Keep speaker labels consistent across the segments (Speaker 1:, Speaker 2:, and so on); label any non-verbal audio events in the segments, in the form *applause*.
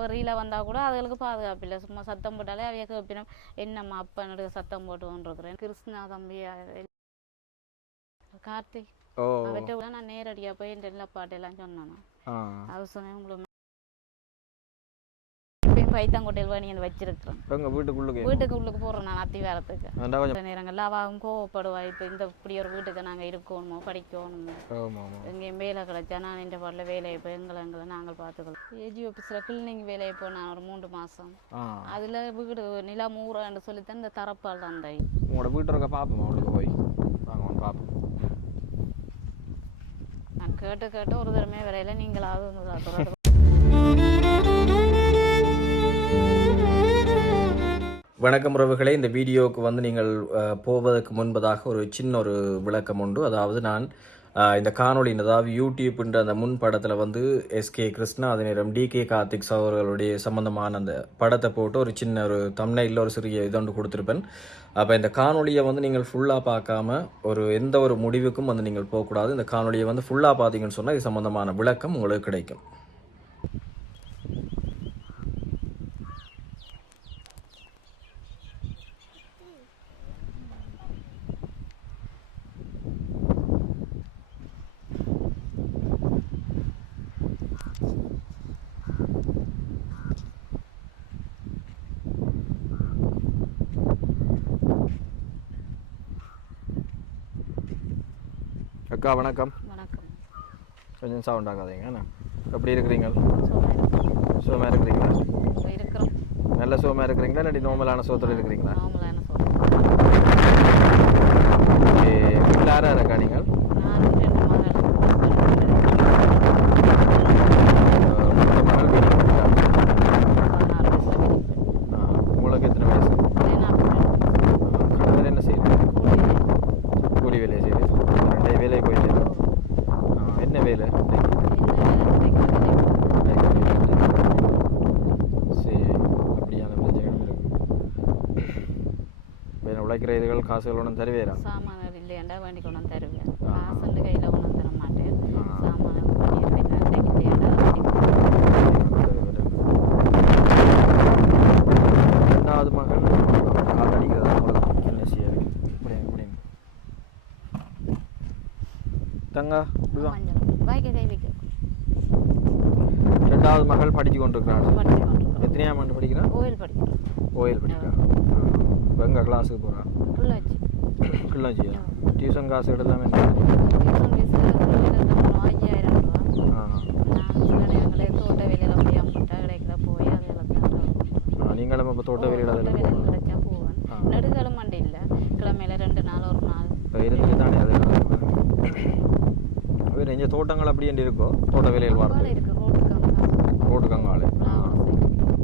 Speaker 1: வெறியில் வந்தால் கூட அதுகளுக்கு பாதுகாப்பு இல்லை சும்மா சத்தம் போட்டாலே அவைய கேப்பினும் என்னம்மா அப்பா நடுக்க சத்தம் போட்டு கொண்டிருக்கிறேன் கிருஷ்ணா தம்பி கார்த்திக். அவர்கிட்ட கூட நான் நேரடியாக போய் என் பாட்டெல்லாம் சொன்னேன் அவர் சொன்னேன் உங்களுக்கு பைத்தங்கோட்டையில் பண்ணி வந்து வச்சிருக்கிறேன்
Speaker 2: எங்க வீட்டுக்குள்ளுக்கு
Speaker 1: வீட்டுக்கு உள்ளுக்கு போடுறேன் நான் அத்தி வேறத்துக்கு
Speaker 2: கொஞ்சம்
Speaker 1: நேரங்கள்ல அவன் கோவப்படுவா இப்போ இந்த இப்படி ஒரு வீட்டுக்கு நாங்கள் இருக்கணுமோ படிக்கணுமோ எங்கேயும் வேலை கிடைச்சா நான் இந்த பாட்டில் வேலையை போய் எங்களை எங்களை நாங்கள் பார்த்துக்கலாம் ஏஜி ஆஃபீஸில் கிளீனிங் வேலையை போய் நான் ஒரு மூன்று மாதம் அதில் வீடு நிலா மூறான்னு சொல்லித்தான் இந்த தரப்பால் தந்தை
Speaker 2: உங்களோட வீட்டு இருக்க பார்ப்போமா உள்ளுக்கு போய் வாங்க பார்ப்போம்
Speaker 1: நான் கேட்டு கேட்டு ஒரு தடவை வரையில நீங்களாவது
Speaker 2: வணக்கம் உறவுகளே. இந்த வீடியோவுக்கு வந்து நீங்கள் போவதற்கு முன்பதாக ஒரு சின்ன ஒரு விளக்கம் உண்டு. அதாவது நான் இந்த காணொளியின் அதாவது யூடியூப்ன்ற அந்த முன் படத்தில் வந்து எஸ்கே கிருஷ்ணா அதே நேரம் டிகே கார்த்திக் அவர்களுடைய சம்மந்தமான அந்த படத்தை போட்டு ஒரு சின்ன ஒரு தம்னையில் ஒரு சிறிய இது ஒன்று கொடுத்துருப்பேன். அப்போ இந்த காணொலியை வந்து நீங்கள் ஃபுல்லாக பார்க்காம ஒரு எந்த ஒரு முடிவுக்கும் வந்து நீங்கள் போகக்கூடாது. இந்த காணொலியை வந்து ஃபுல்லாக பார்த்தீங்கன்னு சொன்னால் இது சம்மந்தமான விளக்கம் உங்களுக்கு கிடைக்கும். அக்கா வணக்கம்.
Speaker 1: வணக்கம்.
Speaker 2: கொஞ்சம் சவுண்ட் ஆகாதீங்க என்ன எப்படி இருக்கிறீங்க? சுகமாக இருக்கிறீங்களா?
Speaker 1: இருக்கிறோம்.
Speaker 2: நல்ல சுகமாக இருக்கிறீங்களா இல்லாட்டி நார்மலான சுகத்தோடு இருக்கிறீங்களா?
Speaker 1: நார்மலாக என்ன சொல்கிறேன்
Speaker 2: வீட்டில் யார் யார் இருக்கா நீங்கள்
Speaker 1: நானும் ரெண்டு மகள்
Speaker 2: அஹ் மூத்த மகள் வீட்டுக்கு வந்துட்டா.
Speaker 1: பதினாறு வயசுல
Speaker 2: ஆ, உங்களுக்கு எத்தனை வயசு அஹ் கணவர் என்ன செய்யுது கூலி வேலையை செய்யுது ரெண்டே வேலைக்கு போயிட்டு என்ன வேலை சரி அப்படியான பிரச்சனைகளும் இருக்கு வேணும் உழைக்கிற இதுகள் காசுகள் ஒன்றும் தருவேரா
Speaker 1: சாமான்கள் இல்லையாண்டா வேண்டி கொண்டு வந்து தருவேன்
Speaker 2: ஆ.
Speaker 1: காசு கையில் கொண்டு வந்து தர மாட்டேன்.
Speaker 2: ஆ.
Speaker 1: சாமான்கள் பண்ணியிருக்கேன் இல்லையாண்டா வேண்டி கொண்டு வந்து
Speaker 2: ரெண்டாவது மகள் கால் அடிக்கிறதா உங்களுக்கு என்ன செய்ய முடியும் முடியும். தங்க இப்படி வா.
Speaker 1: கொஞ்சம் வாய்க்க கை வைக்க.
Speaker 2: ரெண்டாவது மகள் படிச்சு கொண்டிருக்கிறாள். எத்தனையாம் ஆண்டு படிக்கிறான்
Speaker 1: கோயில் படிக்கிறோம்
Speaker 2: ஓயில் படிக்கிறான் இப்போ எங்கே கிளாஸுக்கு போகிறான்
Speaker 1: புள்ள வச்சு
Speaker 2: கிள்ளஞ்சியா டியூஷன் காசு எடுத்தாமே
Speaker 1: ஐயாயிரம் ரூபா. தோட்ட வேலையில் முடியாம போட்டா கிடைக்கல போய் அதில்
Speaker 2: நீங்களும் இப்போ தோட்ட வெளியில் அதில்
Speaker 1: வேலையில்
Speaker 2: போகணும்.
Speaker 1: கிடைச்சா போவேன்.
Speaker 2: ஆ.
Speaker 1: நெடுகாலம் மண்டி இல்லை. கிழமையில ரெண்டு நாள் ஒரு நாள்.
Speaker 2: இருந்துட்டு தானே அது வேறு எங்கள் தோட்டங்கள் அப்படி என்று இருக்கோ? தோட்ட வேலையில்
Speaker 1: இருக்கு ரோட்டுக்கு அங்கே
Speaker 2: ரோட்டுக்கு அங்காலே
Speaker 1: விழாவோட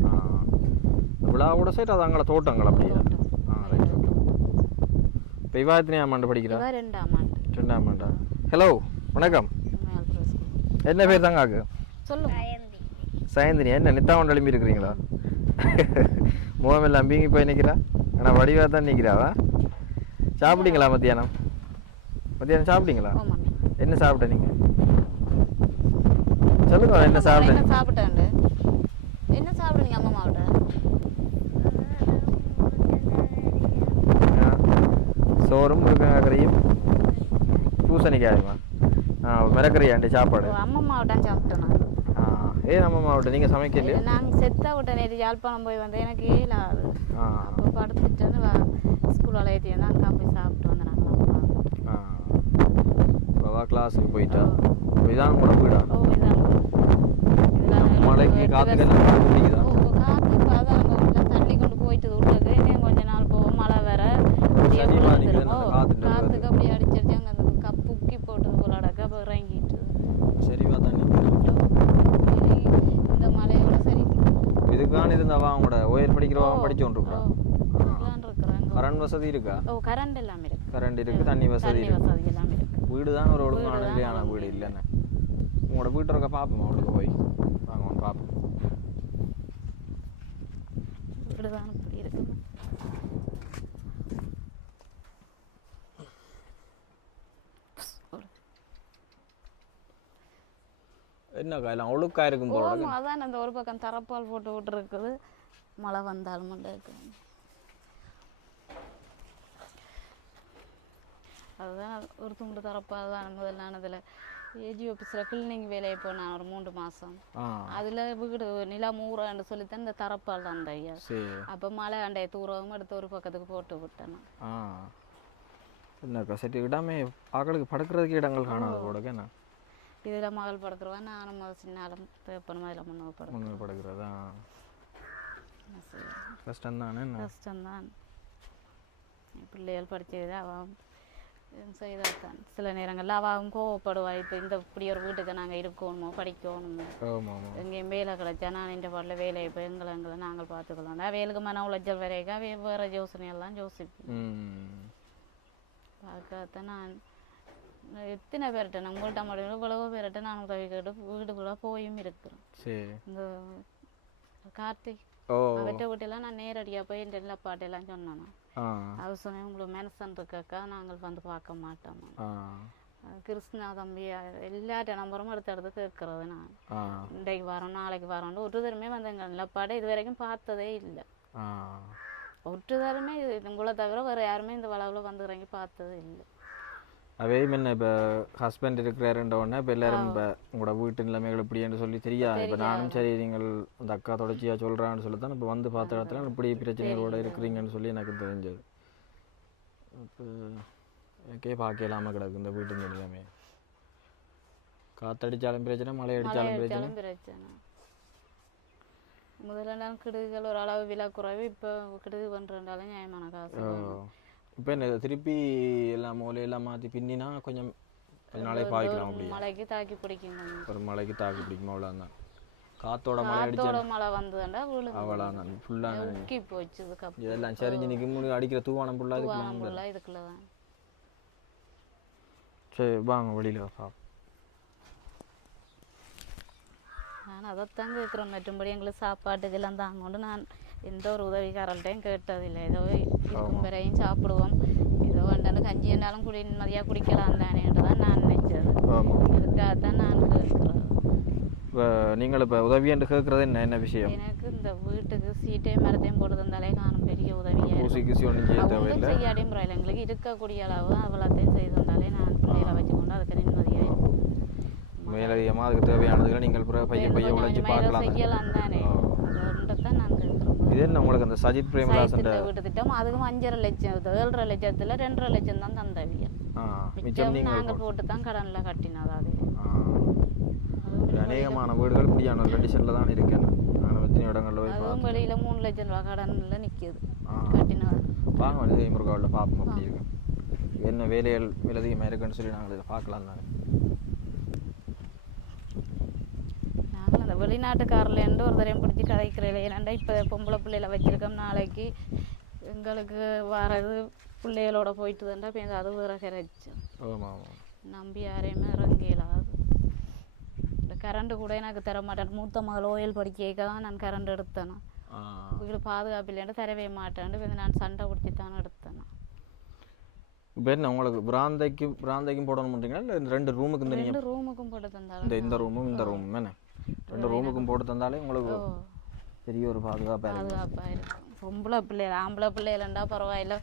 Speaker 2: ஆ. விழாவோட சைடு அது அங்கே தோட்டங்கள் அப்படியே
Speaker 1: தோட்டம்.
Speaker 2: ஆ ரைட் ஓகே இப்போ இவா எத்தனையாம் ஆண்டு படிக்கிறா?
Speaker 1: ரெண்டாம் ஆண்டு.
Speaker 2: ரெண்டாம் ஆண்டா? ஹலோ வணக்கம். என்ன பேர் தாங்க
Speaker 1: சொல்லுங்க.
Speaker 2: சயந்தினி. என்ன நித்தாவன் எழுப்பி இருக்கிறீங்களா? முகமெல்லாம் அம்பிங்கி போய் நிற்கிறா ஆனால் வடிவாக தான் நிற்கிறாவா சாப்பிட்டீங்களா மத்தியானம்? மத்தியானம் சாப்பிட்டீங்களா? என்ன சாப்பிட்ட நீங்கள் சொல்லுங்க என்ன சாப்பிட்டேன்?
Speaker 1: சாப்பிட்டாண்டு என்ன சாப்பிடுங்க அம்மா மாவிட்ட
Speaker 2: சோறும் முருங்கைக்காய் கறியும் பூசணிக்காயுமா? ஆ மிளகறியாண்டி சாப்பாடு?
Speaker 1: அம்மா மாவட்டம் சாப்பிட்டேன் நான்
Speaker 2: ஆ ஏன் நம்ம மாவட்டம் நீங்கள் சமைக்கலையா?
Speaker 1: நாங்கள் செத்தா விட்ட நேற்று யாழ்ப்பாணம் போய் வந்தேன். எனக்கு ஏலாது
Speaker 2: ஆ.
Speaker 1: அப்போ படுத்துட்டு வந்து வா ஸ்கூலில் ஏற்றி வந்து அங்கே போய் சாப்பிட்டு வந்து நாங்கள்
Speaker 2: ஆ. இப்போ கிளாஸுக்கு போயிட்டா இதான்
Speaker 1: இதான் இதெல்லாம்
Speaker 2: மழைக்கு
Speaker 1: காத்து இப்போ அதான் தள்ளி கொண்டு போயிட்டு உள்ளது இன்னும் கொஞ்ச நாள் போகும் மழை வேற அப்படியே காத்துக்கு அப்படியே அடிச்சிருச்சு அங்கே அந்த கப்பு உக்கி போட்டது போல அடக்க இறங்கிட்டு
Speaker 2: சரிவா தண்ணி
Speaker 1: இந்த மழையோட சரி
Speaker 2: இதுக்கான இருந்தாவா அவங்களோட ஓயல் படிக்கிறவா படிச்சு
Speaker 1: இருக்கலான்னு இருக்கிறாங்க
Speaker 2: கரண்ட் வசதி இருக்கா
Speaker 1: ஓ கரண்ட் எல்லாம் இருக்கு
Speaker 2: கரண்ட் இருக்கு தண்ணி வசதி இருக்கு
Speaker 1: எல்லாம் இருக்கு
Speaker 2: வீடு தான் ஒரு ஒழுங்கான
Speaker 1: வீடு தான்
Speaker 2: நிலையான
Speaker 1: ஒழுங்கு.
Speaker 2: வீடு இல்லைன்னு உங்களோட வீட்டு இருக்க பார்ப்போம் அவளுக்கு போய் வாங்க வந்து பார்ப்போம்
Speaker 1: இப்படிதான் இப்படி இருக்கு
Speaker 2: என்னக்கா எல்லாம் ஒழுக்கா இருக்கும் போல
Speaker 1: அதான் அந்த ஒரு பக்கம் தரப்பால் போட்டு விட்டுருக்குது. மழை வந்தாலும் மட்டும் இருக்குது அதுதான் ஒரு துண்டு தரப்பால் தான் முதல் நான் அதில் ஏஜி ஆஃபீஸில் கிளீனிங் வேலையை போனேன் ஒரு மூன்று மாதம்
Speaker 2: ஆ.
Speaker 1: அதில் வீடு நிலம் ஊறான்னு சொல்லித்தான் இந்த தரப்பால் தான் அந்த ஐயா.
Speaker 2: சரி.
Speaker 1: அப்போ மழை அண்டைய தூரவும் எடுத்து ஒரு பக்கத்துக்கு போட்டு விட்டேன்.
Speaker 2: ஆ. என்னக்கா சரி ஆக்களுக்கு படுக்கிறதுக்கு இடங்கள் காணாது போட என்ன?
Speaker 1: இதில் மகள் படுத்துருவேன் நானும் முதல் சின்னாலும் தேப்பனும் அதில் முன்னே படுத்து
Speaker 2: முன்னுக்கு படுக்கிறதா
Speaker 1: என்ன செய்ய
Speaker 2: கஷ்டம் தானே என்ன
Speaker 1: கஷ்டம்தான் பிள்ளைகள் படிச்சது அவன் செய்தாத்தான். சில நேரங்களில் அவன் கோவப்படுவா. இப்போ இந்த இப்படி ஒரு வீட்டுக்கு நாங்கள் இருக்கணுமோ படிக்கணுமோ? எங்கேயும் வேலை கிடைச்சா நான் இந்த பாட்டில் வேலையை போய் எங்களை எங்களை நாங்கள் பார்த்துக்கலாம் வேலுக்கு மன உளைச்சல் வரைக்கும் வேறு யோசனையெல்லாம் யோசிப்பேன்.
Speaker 2: ம்.
Speaker 1: பார்க்கத்தான் நான் எத்தனை பேர்கிட்ட நான் உங்கள்கிட்ட மட்டும் இவ்வளவோ பேர்கிட்ட நான் உதவி கேட்டு வீடுக்குள்ளே போயும் இருக்கிறேன் இந்த கார்த்திக் அவர்கிட்ட வீட்டெல்லாம் நான் நேரடியாக போய் இந்த எல்லா பாட்டெல்லாம் சொன்னேன். அவர் சொன்னேன் உங்களுக்கு மனசன் இருக்கக்கா நாங்கள் வந்து பார்க்க மாட்டோம். கிருஷ்ணா தம்பி எல்லாட்ட நம்பரும் எடுத்து எடுத்து கேட்கறது நான். இன்றைக்கு வரோம் நாளைக்கு வரோம்னு ஒரு தரமே வந்து எங்கள் நிலப்பாடை இது வரைக்கும் பார்த்ததே இல்லை. ஒட்டு தரமே உங்களை தவிர வேறு யாருமே இந்த வளவில் வந்து இறங்கி பார்த்தது இல்லை.
Speaker 2: அவே என்ன இப்போ ஹஸ்பண்ட் இருக்கிறாருன்ற உடனே இப்போ எல்லாரும் இப்போ உங்களோட வீட்டு நிலைமைகள் இப்படின்னு சொல்லி தெரியாது. இப்போ நானும் சரி நீங்கள் அந்த அக்கா தொடர்ச்சியா சொல்கிறான்னு சொல்லி தான் இப்போ வந்து பார்த்த இடத்துல இப்படி பிரச்சனைகளோட இருக்கிறீங்கன்னு சொல்லி எனக்கு தெரிஞ்சது. இப்போ எனக்கே பார்க்க இல்லாமல் கிடக்கு இந்த வீட்டு நிலைமை. காத்தடிச்சாலும் பிரச்சனை மழை அடித்தாலும் பிரச்சனை.
Speaker 1: முதல்ல நான் கிடுகுகள் ஒரு அளவு விலை குறைவு இப்போ கிடுகு பண்ணுறதாலும் நியாயமான காசு.
Speaker 2: இப்போ என்ன திருப்பி எல்லாம் மூலையெல்லாம் மாற்றி பின்னினா கொஞ்சம் கொஞ்ச நாளைக்கு பாய்க்கலாம் அப்படி
Speaker 1: மழைக்கு தாக்கி பிடிக்கும்
Speaker 2: ஒரு மழைக்கு தாக்கு பிடிக்குமா? அவ்வளோதான் காத்தோட மழை அடிச்சா
Speaker 1: காத்தோட மழை வந்ததுண்டா
Speaker 2: அவ்வளோதான் ஃபுல்லாக
Speaker 1: உக்கி போச்சு
Speaker 2: இதெல்லாம் சரிஞ்சு நிற்கும் முடி அடிக்கிற தூவானம் ஃபுல்லாக இதுக்கு
Speaker 1: ஃபுல்லாக இதுக்குள்ள தான்
Speaker 2: சரி வாங்க வெளியில் பாப்போம்.
Speaker 1: நான் அதைத்தான் கேட்குறேன் மற்றும்படி எங்களுக்கு சாப்பாட்டுக்கு எல்லாம் தாங்கொண்டு நான் எந்த ஒரு உதவிக்காரர்கிட்டையும் கேட்டதில்லை ஏதோ இருக்கும் வரையும் சாப்பிடுவோம் ஏதோ வேண்டாம் கஞ்சி இருந்தாலும் குடி நிம்மதியாக குடிக்கலாம் தானேன்ட்டு தான் நான் நினைச்சது
Speaker 2: ஆமாம்
Speaker 1: இதுக்காக தான் நான் கேட்குறது
Speaker 2: இப்போ நீங்கள் இப்போ உதவி என்று கேட்குறது என்ன என்ன விஷயம்
Speaker 1: எனக்கு இந்த வீட்டுக்கு சீட்டையும் மரத்தையும் போட்டு தந்தாலே காணும் பெரிய உதவியாக
Speaker 2: ஊசி கிசி ஒன்றும் செய்ய தேவையில்லை
Speaker 1: செய்யாடியும் பரவாயில்ல எங்களுக்கு இருக்கக்கூடிய அளவு அவ்வளோத்தையும் செய்து தந்தாலே நான் பிள்ளைகளை வச்சுக்கொண்டு அதுக்கு நிம்மதியாக இருக்கும்
Speaker 2: மேலதிகமாக அதுக்கு தேவையானதுகளை நீங்கள் பையன் பையன் உழைச்சி பார்க்கலாம்
Speaker 1: செய்யலாம் தானே அது தான் நான் கேட்குறேன்
Speaker 2: இது என்ன உங்களுக்கு அந்த சஜித் பிரேமதாசன்
Speaker 1: வீட்டு திட்டம் அதுக்கும் அஞ்சரை லட்சம் ஏழரை லட்சத்துல ரெண்டரை லட்சம் தான் தந்தவியா.
Speaker 2: ஆ மிச்சம் நாங்கள்
Speaker 1: போட்டு தான் கடன்ல கட்டினது அது.
Speaker 2: அநேகமான வீடுகள் இப்படியான கண்டிஷனில் தான் இருக்கேன். நான் எத்தனை இடங்களில் போய்
Speaker 1: அதுவும் வெளியில மூணு லட்சம் ரூபா கடன்ல நிக்குது. கட்டினது.
Speaker 2: வாங்க வந்து முருகாவில் பார்ப்போம் அப்படி இருக்கு. என்ன வேலைகள் மேலதிகமாக இருக்குன்னு சொல்லி நாங்கள் இதில் பார்க்கலாம் தானே
Speaker 1: நாங்கள் அந்த வெளிநாட்டுக்காரிலேருந்து ஒரு தரையும் பிடிச்சி கதைக்கிறேன் ஏன்னாண்டா இப்போ பொம்பளை பிள்ளைகளை வச்சிருக்கோம். நாளைக்கு எங்களுக்கு வர்றது பிள்ளைகளோட போயிட்டு தாண்டா இப்போ அது வேற
Speaker 2: ஆமாம்.
Speaker 1: நம்பி யாரையுமே இறங்கிலாது இந்த கரண்ட் கூட எனக்கு தர மாட்டேன். மூத்த மகள் ஓயல் படிக்க தான் நான் கரண்ட் எடுத்தேன். வீடு பாதுகாப்பு இல்லைன்னு தரவே மாட்டேன்ட்டு வந்து நான் சண்டை பிடிச்சி தான் எடுத்தேன்.
Speaker 2: இப்போ என்ன உங்களுக்கு பிராந்தைக்கும் பிராந்தைக்கும் போடணும்ன்றீங்களா? இல்லை இந்த ரெண்டு ரூமுக்கு இந்த
Speaker 1: ரெண்டு ரூமுக்கும் போட்டு
Speaker 2: இந்த இந்த ரூமும் இந்த ரூமும் என்ன? ரெண்டு ரூமுக்கும் போட்டு தந்தாலே உங்களுக்கு பெரிய ஒரு பாதுகாப்பாக
Speaker 1: பாதுகாப்பாக இருக்கும். பொம்பளை பிள்ளைகள் ஆம்பளை பிள்ளைகள்ண்டா பரவாயில்ல.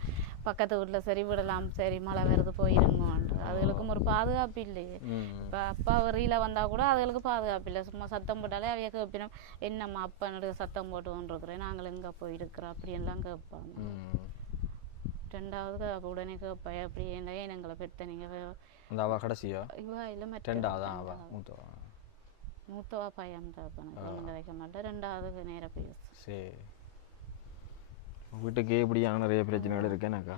Speaker 1: பக்கத்து வீட்டில் சரி விடலாம் சரி மழை வருது போயிருங்கோன்ட்டு. அதுகளுக்கும் ஒரு பாதுகாப்பு இல்லையே. இப்போ அப்பா வெளியில் வந்தால் கூட அதுகளுக்கு பாதுகாப்பு இல்லை. சும்மா சத்தம் போட்டாலே அவைய கேட்பினோம் என்னம்மா அப்பா நடுக்க சத்தம் போட்டு கொண்டிருக்கிறேன் நாங்கள் எங்கே போயிருக்கிறோம். அப்படின்லாம் கேட்பாங்க. ரெண்டாவது உடனே கேட்பா அப்படி என்ன எங்களை பெத்த நீங்கள் இவா இல்லை
Speaker 2: ரெண்டாவதா மூத்தவா
Speaker 1: பையன் ஒன்றும் வைக்க மாட்டேன் ரெண்டாவது நேராக பேசு
Speaker 2: சரி. வீட்டுக்கே இப்படியான நிறைய பிரச்சனைகள் இருக்கேனாக்கா?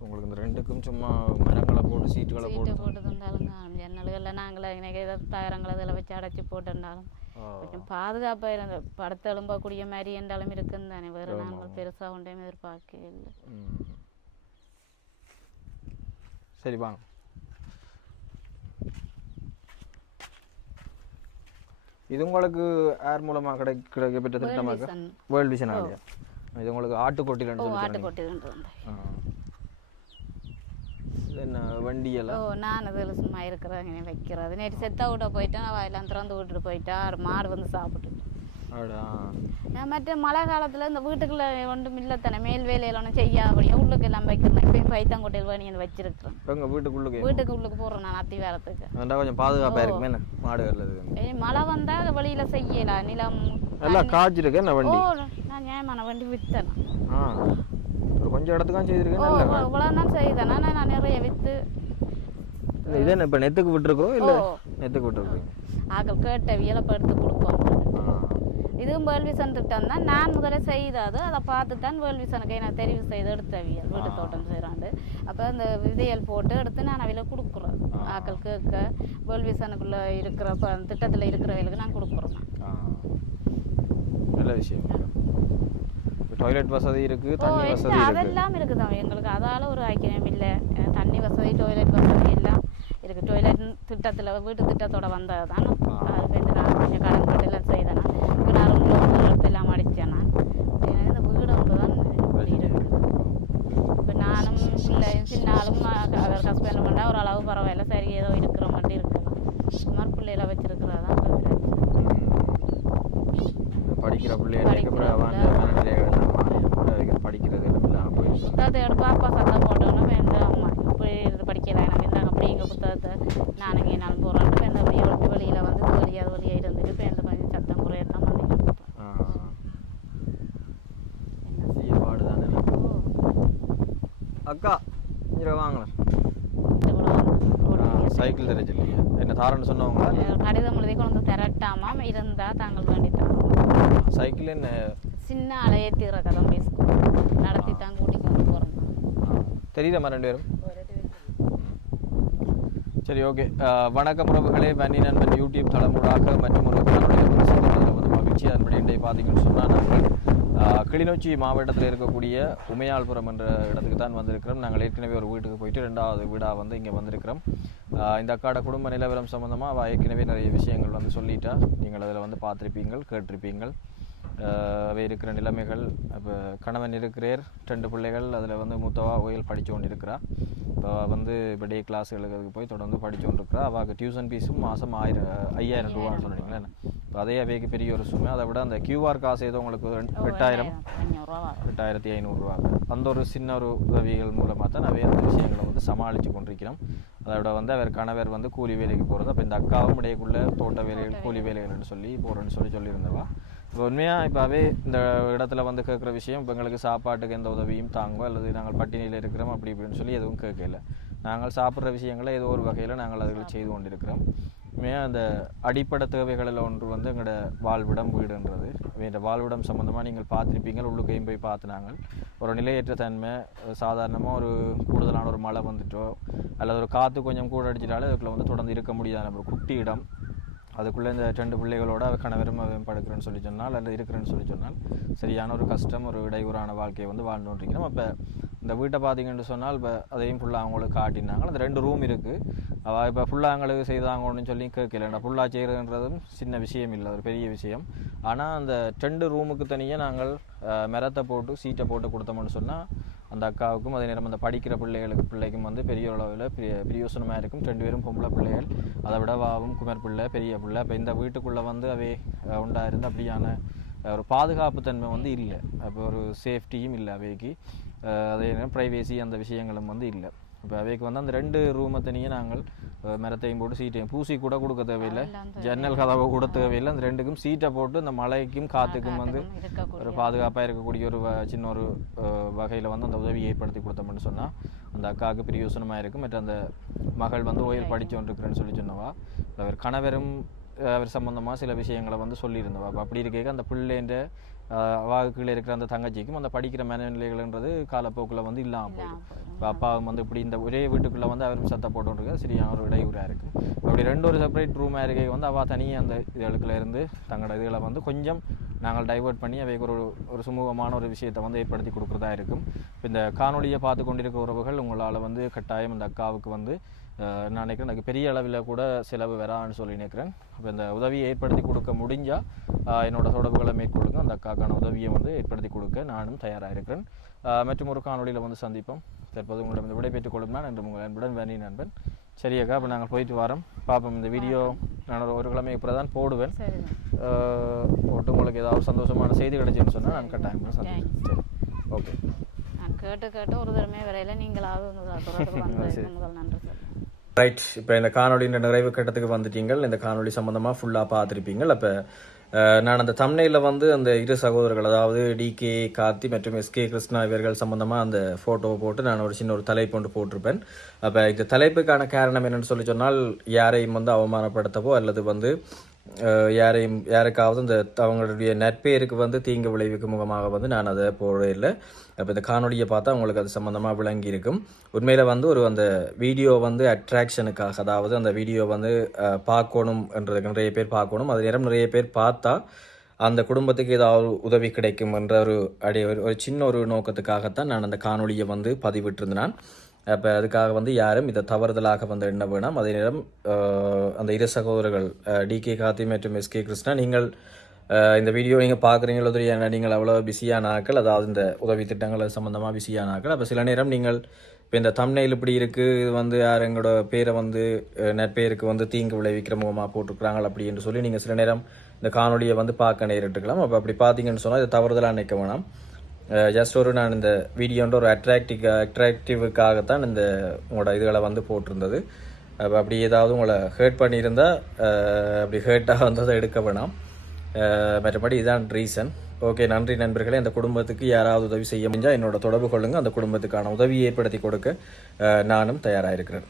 Speaker 2: உங்களுக்கு இந்த ரெண்டுக்கும் சும்மா மரங்களை போட்டு சீட்டுகளை
Speaker 1: சீட்டை
Speaker 2: போட்டு
Speaker 1: போட்டு தந்தாலும் ஜன்னல்களில் நாங்களே எனக்கு ஏதாவது தகரங்களை இதில் வச்சு அடைச்சி போட்டுருந்தாலும் கொஞ்சம் பாதுகாப்பாக இருந்த படத்தை எழும்பக்கூடிய மாதிரி என்றாலும் இருக்குன்னு தானே. வேறு நாங்கள் பெருசாக ஒன்றையும் எதிர்பார்க்கவே இல்லை.
Speaker 2: சரி வாங்க. இது உங்களுக்கு யார் மூலமா கிடை கிடைக்கப்பட்ட
Speaker 1: Vision.
Speaker 2: வேர்ல்ட் விஷன் ஆலியா இது உங்களுக்கு ஆட்டுக்கொட்டிலன்னு
Speaker 1: ஓ
Speaker 2: சொல்லி
Speaker 1: ஆட்டு
Speaker 2: சொன்னீங்க.
Speaker 1: கொட்டி கொண்டு வந்தேன்.
Speaker 2: ஆ. என்ன வண்டி
Speaker 1: ஓ நான் அதில் சும்மா இருக்கிறேன் வைக்கிறது. நேற்று செத்த விட்ட போயிட்டேன் அவள் எல்லாம் திறந்து விட்டுட்டு போயிட்டா மாடு வந்து சாப்பிட்டு மற்ற மழை காலத்தில் இந்த வீட்டுக்குள்ள ஒன்றும் இல்லைத்தானே மேல் வேலையில் ஒன்றும் செய்யாபடியா உள்ளுக்கு எல்லாம் வைக்கிறேன். இப்பயும் பைத்தங்கோட்டையில் வேணி வந்து வச்சிருக்கிறேன்.
Speaker 2: எங்கள் வீட்டுக்குள்ளுக்கு?
Speaker 1: வீட்டுக்கு உள்ளுக்கு போகிறேன் நான் அத்தி வேறத்துக்கு
Speaker 2: கொஞ்சம் பாதுகாப்பாக இருக்குமே இது
Speaker 1: ஏய், மழை வந்தால் வெளியில் செய்யலாம் நிலம்
Speaker 2: எல்லாம் காய்ச்சிருக்கு என்ன வண்டி?
Speaker 1: நான் நியாயமான வண்டி விற்றேன்
Speaker 2: ஆ. ஒரு கொஞ்சம் இடத்துக்கான் செய்திருக்கேன்
Speaker 1: இவ்வளோ தான் செய்தேன். ஆனால் நான் நிறைய விற்று
Speaker 2: இல்லை இது இப்போ நெத்துக்கு விட்டுருக்குறோம் இல்லை. நெத்துக்கு விட்டுருக்கோம்
Speaker 1: ஆக்கள் கேட்ட வியலப்ப எடுத்து கொடுப்போம் இதுவும் வேல்விசன் திட்டம் தான். நான் முதல்ல செய்தது அதை பார்த்து தான் வேல்விசனுக்கு நான் தெரிவு செய்து எடுத்தவியல் வீட்டு தோட்டம் செய்கிறாண்டு அப்போ இந்த விதையல் போட்டு எடுத்து நான் அவையில் கொடுக்குறேன். ஆக்கள் கேட்க வேல்விசனுக்குள்ளே இருக்கிற திட்டத்தில் இருக்கிறவங்களுக்கு நான் கொடுக்குறேன்.
Speaker 2: ஆ. நல்ல விஷயம் டாய்லெட் வசதி இருக்கு தண்ணி வசதி இருக்கு.
Speaker 1: அதெல்லாம் இருக்குது எங்களுக்கு அதால ஒரு ஐக்கியம் இல்லை. தண்ணி வசதி டாய்லெட் வசதி எல்லாம் இருக்குது டாய்லெட் திட்டத்தில் வீட்டு திட்டத்தோட வந்தது தான் அது வந்து நான் கொஞ்சம் கடன் எல்லாம் செய்தேன் கிணறு லோன் எடுத்து எல்லாம் அடித்தேன் நான் எனக்கு இந்த வீடு ஒன்று தான் இப்படி இருக்கு இப்போ நானும் பிள்ளையும் சின்னாலும் அவர் ஹஸ்பண்ட் பண்ணால் ஒரு அளவு பரவாயில்ல. சரி ஏதோ இருக்கிற மட்டும் இருக்கலாம் சுமார் பிள்ளைகளை வச்சிருக்கிறதா தான்.
Speaker 2: படிக்கிற பிள்ளைகளுக்கு படிக்கிறது எல்லாம் போயிடுச்சு
Speaker 1: அப்பா சத்தம் போட்டோன்னு வேண்டாம் அம்மா இப்படி இது படிக்கலாம் எனக்கு இந்த அப்படி எங்கள் புத்தகத்தை நான் இங்கே நான் போகிறான்ட்டு வேண்ட அப்படியே விட்டு வெளியில் வந்து இது வழியாக அது வழியாக இருந்துட்டு இப்போ எந்த கொஞ்சம் சத்தம் குறையத்தான் பண்ணிட்டு
Speaker 2: ஆ ஈடுபாடு தானே அக்கா இங்கே வாங்களேன் சைக்கிள் தெரிஞ்சு இல்லையா? என்ன தாரன்னு சொன்னவங்களா இல்ல?
Speaker 1: கடிதம் எழுதி கொண்டு திரட்டாம இருந்தால் தாங்கள் வேண்டித்தான்
Speaker 2: சைக்கிள் என்ன?
Speaker 1: சின்ன அலையை தீர கதம்பி ஸ்கூல் நடத்தி தான் கூட்டிக் கொண்டு போகிறோம்
Speaker 2: தெரியுதம்மா ரெண்டு பேரும்? சரி ஓகே வணக்கம் உறவுகளே. வன்னி நண்பன் யூடியூப் தலைமுறாக மற்றும் ஒரு வந்து மகிழ்ச்சி அதன்படி இன்றைய பார்த்தீங்கன்னு சொன்னால் நாங்கள் கிளிநொச்சி மாவட்டத்தில் இருக்கக்கூடிய உமையாள்புரம் என்ற இடத்துக்கு தான் வந்திருக்கிறோம். நாங்கள் ஏற்கனவே ஒரு வீட்டுக்கு போயிட்டு ரெண்டாவது வீடாக வந்து இங்கே வந்திருக்கிறோம். இந்த அக்காட குடும்ப நிலவரம் சம்மந்தமாக அவள் ஏற்கனவே நிறைய விஷயங்கள் வந்து சொல்லிட்டா. நீங்கள் அதில் வந்து பார்த்துருப்பீங்கள் கேட்டிருப்பீங்கள். இருக்கிற நிலைமைகள் இப்போ கணவன் இருக்கிறார் ரெண்டு பிள்ளைகள் அதில் வந்து மூத்தவா ஓயில் படித்து கொண்டு இருக்கிறா இப்போ வந்து இப்போ டே கிளாஸுகளுக்கு போய் தொடர்ந்து படித்து கொண்டு இருக்கிறா அவளுக்கு டியூஷன் ஃபீஸும் மாதம் ஆயிரம் ஐயாயிரம் ரூபான்னு சொன்னீங்களே இப்போ அதே அவைக்கு பெரிய ஒரு சுமை. அதை விட அந்த கியூஆர் காசு ஏதோ உங்களுக்கு எட்டாயிரம் எட்டாயிரத்தி ஐநூறுரூவா அந்த ஒரு சின்ன ஒரு உதவிகள் மூலமாக தான் நிறைய அந்த விஷயங்களை வந்து சமாளித்து கொண்டிருக்கிறோம். அதை விட வந்து அவர் கணவர் வந்து கூலி வேலைக்கு போகிறது அப்போ இந்த அக்காவும் இடையக்குள்ள தோட்ட வேலைகள் கூலி வேலைகள்னு சொல்லி போகிறேன்னு சொல்லி சொல்லியிருந்தவா. இப்போ உண்மையாக இப்போவே இந்த இடத்துல வந்து கேட்குற விஷயம் இப்போ எங்களுக்கு சாப்பாட்டுக்கு எந்த உதவியும் தாங்கோ அல்லது நாங்கள் பட்டினியில் இருக்கிறோம் அப்படி இப்படின்னு சொல்லி எதுவும் கேட்கல. நாங்கள் சாப்பிட்ற விஷயங்களை ஏதோ ஒரு வகையில் நாங்கள் அதுகளை செய்து கொண்டிருக்கிறோம். உண்மையாக அந்த அடிப்படை தேவைகளில் ஒன்று வந்து எங்களோட வாழ்விடம் வீடுன்றது. இந்த வாழ்விடம் சம்மந்தமாக நீங்கள் பார்த்துருப்பீங்க உள்ளுக்கையும் போய் பார்த்து நாங்கள் ஒரு நிலையற்ற தன்மை சாதாரணமாக ஒரு கூடுதலான ஒரு மழை வந்துட்டோ அல்லது ஒரு காற்று கொஞ்சம் கூட அடிச்சிட்டாலே அதுக்குள்ளே வந்து தொடர்ந்து இருக்க முடியாத ஒரு குட்டி இடம். அதுக்குள்ளே இந்த ரெண்டு பிள்ளைகளோட அவ கணவரும் அவன் படுக்கிறேன்னு சொல்லி சொன்னால் அல்லது இருக்கிறேன்னு சொல்லி சொன்னால் சரியான ஒரு கஷ்டம் ஒரு இடையூறான வாழ்க்கையை வந்து வாழ்ந்துட்டுருக்கணும் இப்போ அப்போ இந்த வீட்டை பார்த்தீங்கன்னு சொன்னால் இப்போ அதையும் ஃபுல்லாக அவங்களுக்கு காட்டினாங்க. அந்த ரெண்டு ரூம் இருக்குது அவள் இப்போ ஃபுல்லாக அவங்களுக்கு செய்தாங்கன்னு சொல்லி கேட்கல. ஃபுல்லாக செய்கிறதுன்றதும் சின்ன விஷயம் இல்லை. ஒரு பெரிய விஷயம். ஆனால் அந்த ரெண்டு ரூமுக்கு தனியாக நாங்கள் மரத்தை போட்டு சீட்டை போட்டு கொடுத்தோம்னு சொன்னால் அந்த அக்காவுக்கும் அதே நேரம் அந்த படிக்கிற பிள்ளைகளுக்கு பிள்ளைக்கும் வந்து பெரிய அளவில் பிரிய பிரியோசனமாக இருக்கும். ரெண்டு பேரும் பொம்பளை பிள்ளைகள். அதை விட வாவும் குமர் பிள்ளை பெரிய பிள்ளை. இப்போ இந்த வீட்டுக்குள்ளே வந்து அவை அஹ், உண்டாயிருந்து அப்படியான ஒரு பாதுகாப்பு தன்மை வந்து இல்லை. அப்போ ஒரு சேஃப்டியும் இல்லை அவைக்கு. அதே நேரம் ப்ரைவேசி அந்த விஷயங்களும் வந்து இல்லை. இப்போ அவைக்கு வந்து அந்த ரெண்டு ரூமை தனியே நாங்கள் மரத்தையும் போட்டு சீட்டையும் பூசி கூட கொடுக்க தேவையில்லை. ஜன்னல் கதவை கூட தேவையில்லை. அந்த ரெண்டுக்கும் சீட்டை போட்டு இந்த மழைக்கும் காற்றுக்கும் வந்து ஒரு பாதுகாப்பாக இருக்கக்கூடிய ஒரு சின்ன ஒரு வகையில் வந்து அந்த உதவியை ஏற்படுத்தி கொடுத்தோம்னு சொன்னால் அந்த அக்காவுக்கு பிரயோசனமாக இருக்கும். மற்ற அந்த மகள் வந்து ஓயில் படித்து கொண்டிருக்கிறேன்னு சொல்லி சொன்னவா. அவர் கணவரும் அவர் சம்பந்தமாக சில விஷயங்களை வந்து சொல்லியிருந்தவா. அப்ப அப்படி இருக்க அந்த பிள்ளைன்ற அவாவுக்குள்ளே இருக்கிற அந்த தங்கச்சிக்கும் அந்த படிக்கிற மனநிலைகள்ன்றது காலப்போக்கில் வந்து இல்லாமல் போயிடும். இப்போ அப்பாவும் வந்து இப்படி இந்த ஒரே வீட்டுக்குள்ளே வந்து அவரும் சத்த போட்டுருக்கு சரியான ஒரு இடையூறாக இருக்குது அப்படி ரெண்டு ஒரு செப்பரேட் ரூமாக இருக்க வந்து அவள் தனியாக அந்த இதுகளுக்குள்ள இருந்து தங்களோட இதுகளை வந்து கொஞ்சம் நாங்கள் டைவர்ட் பண்ணி அவைக்கு ஒரு ஒரு சுமூகமான ஒரு விஷயத்தை வந்து ஏற்படுத்தி கொடுக்குறதா இருக்கும். இப்போ இந்த காணொலியை பார்த்து கொண்டிருக்க உறவுகள் உங்களால் வந்து கட்டாயம் இந்த அக்காவுக்கு வந்து நான் நினைக்கிறேன் எனக்கு பெரிய அளவில் கூட செலவு வரான்னு சொல்லி நினைக்கிறேன். அப்போ இந்த உதவியை ஏற்படுத்தி கொடுக்க முடிஞ்சால் என்னோட தொடர்புகளை மேற்கொள்ளுங்க. அந்த அக்காக்கான உதவியை வந்து ஏற்படுத்தி கொடுக்க நானும் தயாராக இருக்கிறேன். மற்றும் ஒரு காணொளியில் வந்து சந்திப்போம். தற்போது உங்களிடம் இந்த விடைபெற்றுக் கொள்ளும் நான் என்று உங்கள் அன்புடன் வேணி நண்பன். சரி அக்கா அப்போ நாங்கள் போயிட்டு வரோம். பார்ப்போம் இந்த வீடியோ நான் ஒரு- கிழமை அப்புறம் தான் போடுவேன். போட்டு உங்களுக்கு ஏதாவது சந்தோஷமான செய்தி கிடைச்சுன்னு சொன்னால் நான் கட்டாயம் சரி ஓகே
Speaker 1: நான் கேட்டு கேட்டு ஒரு தடவை வரையில நீங்களாவது *laughs* முதல் நன்றி
Speaker 2: ரைட் இப்போ இந்த காணொலியின் நிறைவு கட்டத்துக்கு வந்துட்டீங்கள். இந்த காணொலி சம்மந்தமாக ஃபுல்லாக பார்த்துருப்பீங்கள். அப்போ நான் அந்த தம்னையில் வந்து அந்த இரு சகோதரர்கள் அதாவது டிகே கார்த்தி மற்றும் எஸ்கே கிருஷ்ணா இவர்கள் சம்மந்தமாக அந்த ஃபோட்டோவை போட்டு நான் ஒரு சின்ன ஒரு தலைப்பு ஒன்று போட்டிருப்பேன். அப்போ இந்த தலைப்புக்கான காரணம் என்னென்னு சொல்லி சொன்னால் யாரையும் வந்து அவமானப்படுத்தவோ அல்லது வந்து யாரையும் யாருக்காவது இந்த அவங்களுடைய நட்பெயருக்கு வந்து தீங்கு விளைவிக்கும் முகமாக வந்து நான் அதை போடவே இல்லை. அப்போ இந்த காணொலியை பார்த்தா அவங்களுக்கு அது சம்மந்தமாக விளங்கி இருக்கும். உண்மையில் வந்து ஒரு அந்த வீடியோ வந்து அட்ராக்ஷனுக்காக அதாவது அந்த வீடியோ வந்து பார்க்கணும் என்றதுக்கு நிறைய பேர் பார்க்கணும். அது நேரம் நிறைய பேர் பார்த்தா அந்த குடும்பத்துக்கு ஏதாவது உதவி கிடைக்கும் என்ற ஒரு அடி ஒரு ஒரு சின்ன ஒரு நோக்கத்துக்காகத்தான் நான் அந்த காணொலியை வந்து பதிவிட்டிருந்தேன். அப்போ அதுக்காக வந்து யாரும் இதை தவறுதலாக வந்து எண்ண வேணாம். அதே நேரம் அந்த இரு சகோதரர்கள் டிகே காத்தி மற்றும் எஸ் கே கிருஷ்ணா நீங்கள் இந்த வீடியோ நீங்கள் பார்க்குறீங்களோ தெரியாது நீங்கள் அவ்வளோ பிஸியான ஆக்கள் அதாவது இந்த உதவி திட்டங்கள் சம்மந்தமாக பிஸியான ஆக்கள் அப்போ சில நேரம் நீங்கள் இப்போ இந்த தம்னையில் இப்படி இருக்குது இது வந்து யார் எங்களோட பேரை வந்து அஹ், நற்பெயருக்கு வந்து தீங்கு விளைவிக்கிற முகமாக போட்டிருக்கிறாங்க அப்படி என்று சொல்லி நீங்கள் சில நேரம் இந்த காணொலியை வந்து பார்க்க நேரிட்டுக்கலாம். அப்போ அப்படி பார்த்தீங்கன்னு சொன்னால் இது தவறுதலாக நினைக்க வேணாம். ஜஸ்ட் ஒரு நான் இந்த வீடியோன்ற ஒரு அட்ராக்டிவ் அட்ராக்டிவுக்காகத்தான் இந்த உங்களோட இதுகளை வந்து போட்டிருந்தது. அப்போ அப்படி ஏதாவது உங்களை ஹேர்ட் பண்ணியிருந்தால் அப்படி ஹேர்ட்டாக வந்ததை எடுக்க வேணாம். மற்றபடி இதான் ரீசன் ஓகே நன்றி நண்பர்களே. அந்த குடும்பத்துக்கு யாராவது உதவி செய்ய முடிஞ்சால் என்னோட தொடர்பு கொள்ளுங்க. அந்த குடும்பத்துக்கான உதவியை ஏற்படுத்தி கொடுக்க நானும் தயாராக இருக்கிறேன்